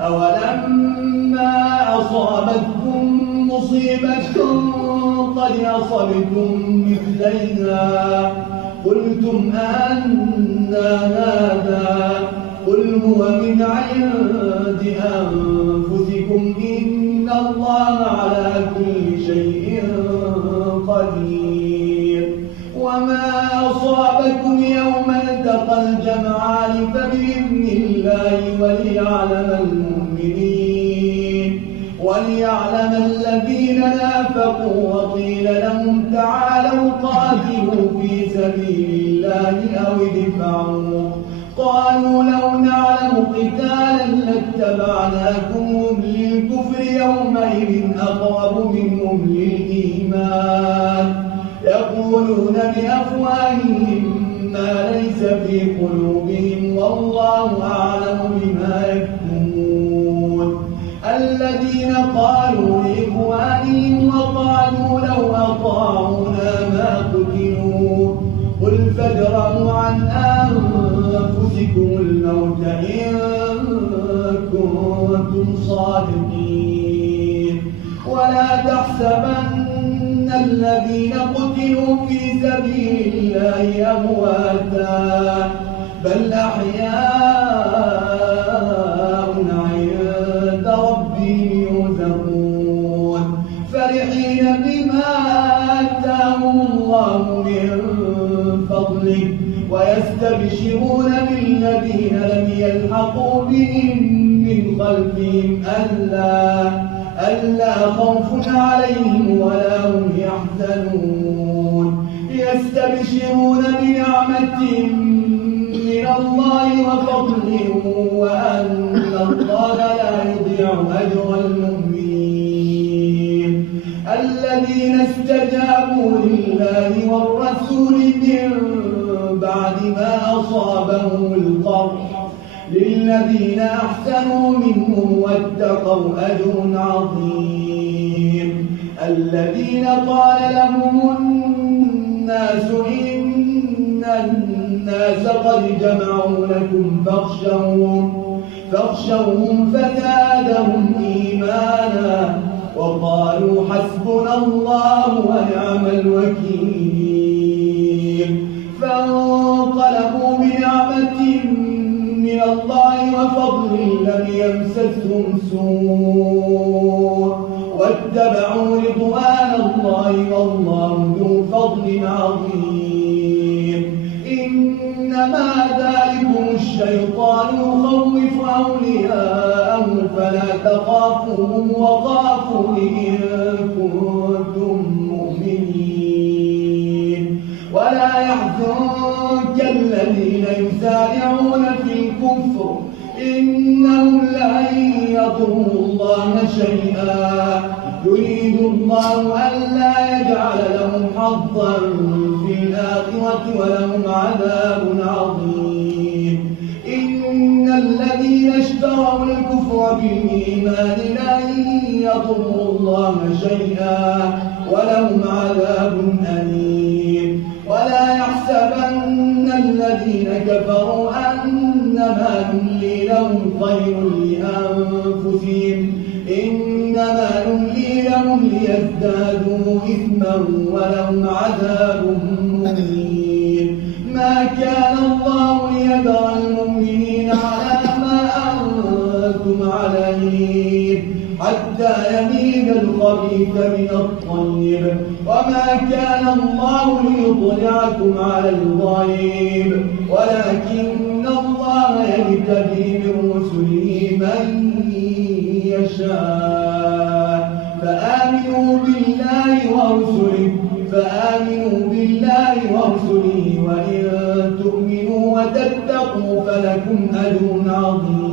أولما أصابتكم مصيبة قد أصبتم مثليها قلتم أنى هذا قل هو من عند أنفسكم إن الله على كل شيء قدير. وما أصابكم يوم التقى الجمعان فبإذن الله وليعلم الذين نافقوا وقيل لهم تعالوا قاتلوا في سبيل الله أو ادفعوا قالوا لو نعلم قتالا لاتبعناكم للكفر يومئذ أقرب منهم للإيمان يقولون بأفواههم ما ليس في قلوبهم والله أعلم بما يكتمون. الذين قالوا لإخوانهم وقالوا لو أطاعونا ما قتلوا قل فادرءوا عن أنفسكم الموت إن كنتم صادقين. ولا تحسبن الذين قتلوا في سبيل الله أمواتا بل أحياء عند ربهم يرزقون فرحين بما آتاهم الله من فضله ويستبشرون بالذين لم يلحقوا بهم من خلفهم ألا خوف عليهم ولا هم يحزنون يستبشرون بنعمة من الله وفضل وأن الله لا يضيع أجر المؤمنين. الذين استجابوا لله والرسول من بعد ما أصابهم القرح للذين أحسنوا منهم واتقوا أجر عظيم. الذين قال لهم الناس إن الناس قد جمعوا لكم فاخشوهم فزادهم إيمانا وقالوا حسبنا الله ونعم الوكيل. فانقلبوا بنعمة من الله وفضل لم يمسسهم سوء واتبعوا رضوان الله والله ذو فضل عظيم. إنما ذلكم الشيطان يخوف أولياءه فلا تخافوهم وخافون إن كنتم مؤمنين. ولا يحزنك الذين يسارعون في الكفر إنهم لن يضروا الله شيئا يريد الله ألا يجعل لهم حظا في الآخرة ولهم عذاب عظيم. إن الذين اشتروا الكفر بالإيمان لن يضروا الله شيئا ولهم عذاب أليم. ولا يحسبن الذين كفروا أنما نملي لهم خير لأنفسهم إنما نملي لهم ليزدادوا إثما ولهم عذاب مهين. ما كان الله ليذر المؤمنين على ما أنتم عليه حتى يميز الخبيث من الطيب وما كان الله ليطلعكم على الغيب ولكن الله يجتبي من رسله من يشاء. فآمنوا بالله ورسله وإن تؤمنوا وتتقوا فلكم أجر عظيم.